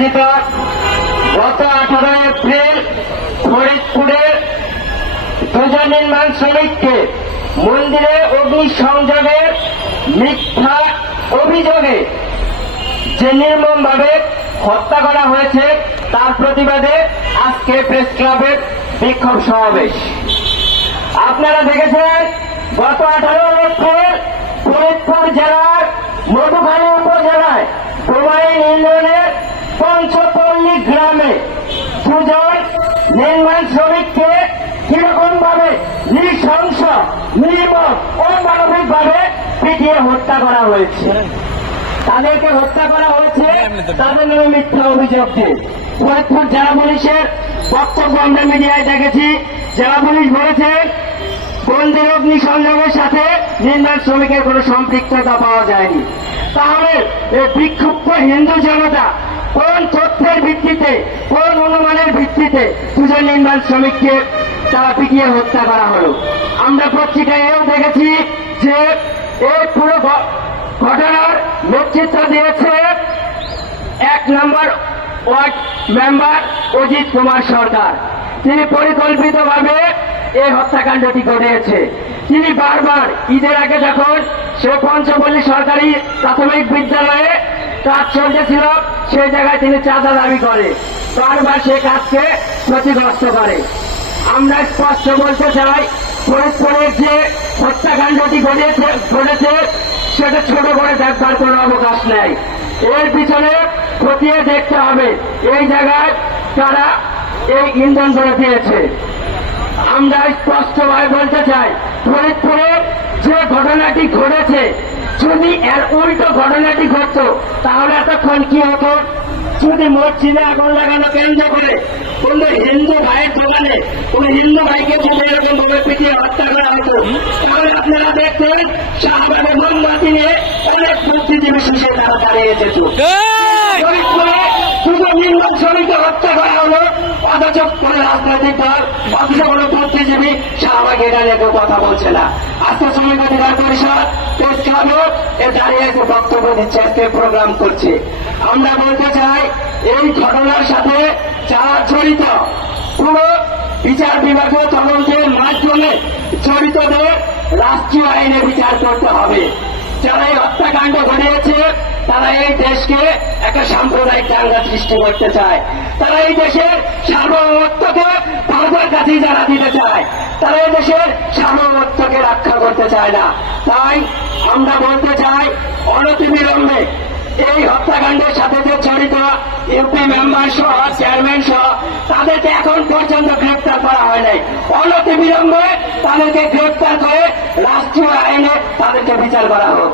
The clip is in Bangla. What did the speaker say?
আয়োজিত গত আঠারো এপ্রিল ফরিদপুরের দুজন নির্মাণ শ্রমিককে মন্দিরে অগ্নিসংযোগের মিথ্যা অভিযোগে যে নির্মমভাবে হত্যা করা হয়েছে, তার প্রতিবাদে আজকে প্রেস ক্লাবের বিক্ষোভ সমাবেশ। আপনারা দেখেছেন গত আঠারো এপ্রিল ফরিদপুর জেলার মধুখালী উপজেলায় প্রবাহী ইউনিয়নের পঞ্চপল্লী গ্রামে দুজন নির্মাণ শ্রমিককে কীরকম ভাবে নৃশংস, নির্মম অমানবিক ভাবে পিটিয়ে হত্যা করা হয়েছে। তাদেরকে হত্যা করা হয়েছে তাদের নামে মিথ্যা অভিযোগ দিয়ে ফরিদপুর জেলা পুলিশের বক্তব্য আমরা মিডিয়ায় দেখেছি। জেলা পুলিশ বলেছে বন্দির অগ্নি সংযোগের সাথে নির্মাণ শ্রমিকের কোনো সম্পৃক্ততা পাওয়া যায়নি। তাহলে বিক্ষুব্ধ হিন্দু জনতা কোন তথ্যের ভিত্তিতে, কোন অনুমানের ভিত্তিতে দুজন নির্মাণ শ্রমিককে তারা পিটিয়ে হত্যা করা হলো? আমরা পত্রিকায় এও দেখেছি যে এই পুরো ঘটনার নেতৃত্ব দিয়েছে এক নম্বর ওয়ার্ড মেম্বার অজিত কুমার সরকার। তিনি পরিকল্পিতভাবে এই হত্যাকাণ্ডটি ঘটিয়েছে। তিনি বারবার ঈদের আগে যখন সে পঞ্চপল্লী সরকারি প্রাথমিক বিদ্যালয়ে কাজ চলতেছিল সেই জায়গায় তিনি চাঁদা দাবি করে। বারবার সে কাজকে ক্ষতিগ্রস্ত করে। আমরা স্পষ্ট বলতে চাই, ফরিদপুরের যে হত্যাকাণ্ডটি ঘটেছে ঘটেছে, সেটা ছোট করে দেখবার কোনো অবকাশ নেই। এর পিছনে খতিয়ে দেখতে হবে, এই জায়গায় তারা এই ইন্ধন করে দিয়েছে। আমরা স্পষ্টভাবে বলতে চাই, ফরিদপুরে যে ঘটনাটি ঘটেছে যদি এর উল্টো ঘটনাটি ঘটত তাহলে এতক্ষণ কি হতো? যদি মসজিদে আগুন লাগানো কেন্দ্র করে কোন হিন্দু ভাইয়ের দোকানে কোন হিন্দু ভাইকে যদি এরকম ভাবে পিটিয়ে হত্যা করা হতো তাহলে আপনারা দেখতেন শাহবাগে মোমবাতি নিয়ে অনেক বুদ্ধিজীবী শিশে তারা দাঁড়িয়ে যেত। শুধু নির্মাণ শ্রমিককে হত্যা করা হলো, অথচ কোন রাজনৈতিক দল অথচ কোন বুদ্ধিজীবী শাহবাগ এটা নিয়ে কেউ কথা বলছে না। আজকে শ্রমিক অধিকার পরিষদ, প্রেস ক্লাবও এ দাঁড়িয়ে এসে বক্তব্য দিচ্ছে, আজকে প্রোগ্রাম করছে। আমরা বলতে চাই, এই ঘটনার সাথে যারা জড়িত, পুরো বিচার বিভাগীয় তদন্তের মাধ্যমে জড়িতদের রাষ্ট্রীয় আইনে বিচার করতে হবে। যারা এই হত্যাকাণ্ড ঘটিয়েছে তারা এই দেশকে একটা সাম্প্রদায়িক দাঙ্গা সৃষ্টি করতে চায়। তারা এই দেশের সার্বভৌমত্বকে ভারতের কাছেই যারা দিতে চায়। তারা এই দেশের সার্বভৌমত্বকে রক্ষা করতে চায় না। তাই আমরা বলতে চাই, অনতিবিলম্বে এই হত্যাকাণ্ডের সাথে যে জড়িত ইউপি মেম্বার সহ চেয়ারম্যান সহ, তাদেরকে এখন পর্যন্ত গ্রেপ্তার করা হয় নাই। অনতি বিলম্বে তাদেরকে গ্রেপ্তার করে রাষ্ট্রীয় আইনে তাদেরকে বিচার করা হোক।